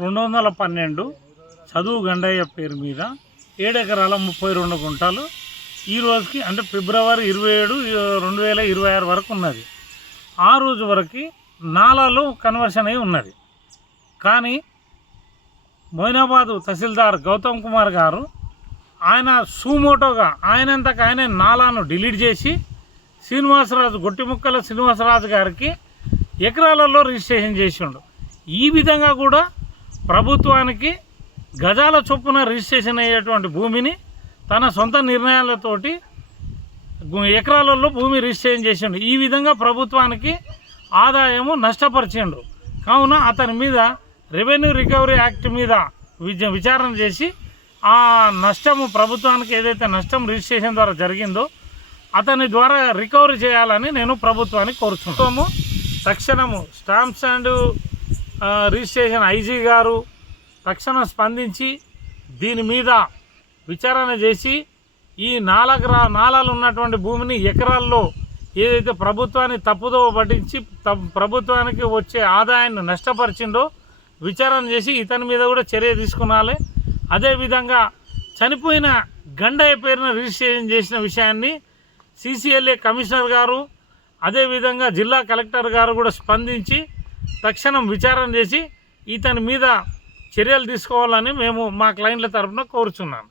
212 చదువు గండయ్య పేరు మీద 7 ఎకరాల 32 గుంటలు ఈ రోజుకి అంటే ఫిబ్రవరి 27, 2026 వరకు ఉన్నది. ఆ రోజు వరకు నాలాలో కన్వర్షన్ అయి ఉన్నది. కానీ మొయినాబాదు తహసీల్దార్ గౌతమ్ కుమార్ గారు ఆయన సుమోటోగా ఆయనంతకు ఆయన నాలాను డిలీట్ చేసి శ్రీనివాసరాజు గొట్టిముక్కల శ్రీనివాసరాజు గారికి ఎకరాలలో రిజిస్ట్రేషన్ చేసిండు. ఈ విధంగా కూడా ప్రభుత్వానికి గజాల చొప్పున రిజిస్ట్రేషన్ అయ్యేటువంటి భూమిని తన సొంత నిర్ణయాలతోటి ఎకరాలలో భూమి రిజిస్ట్రేషన్ చేసిండు. ఈ విధంగా ప్రభుత్వానికి ఆదాయము నష్టపరిచిండు. కావున అతని మీద రెవెన్యూ రికవరీ యాక్ట్ మీద విచారణ చేసి ఆ నష్టము ప్రభుత్వానికి ఏదైతే నష్టం రిజిస్ట్రేషన్ ద్వారా జరిగిందో అతని ద్వారా రికవరీ చేయాలని నేను ప్రభుత్వాన్ని కోరుతున్నాము. తక్షణము స్టాంప్స్ అండ్ రిజిస్ట్రేషన్ ఐజీ గారు తక్షణం స్పందించి దీని మీద విచారణ చేసి ఈ నాలాలు ఉన్నటువంటి భూమిని ఎకరాల్లో ఏదైతే ప్రభుత్వాన్ని తప్పుదోవ పట్టించి ప్రభుత్వానికి వచ్చే ఆదాయాన్ని నష్టపరిచిండో విచారణ చేసి ఇతని మీద కూడా చర్య తీసుకునాలి. అదేవిధంగా చనిపోయిన గండయ్య పేరున రిజిస్ట్రేషన్ చేసిన విషయాన్ని CCLA కమిషనర్ గారు అదేవిధంగా జిల్లా కలెక్టర్ గారు కూడా స్పందించి తక్షణం విచారణ చేసి ఇతని మీద చర్యలు తీసుకోవాలని మేము మా క్లయింట్ల తరఫున కోరుచున్నాము.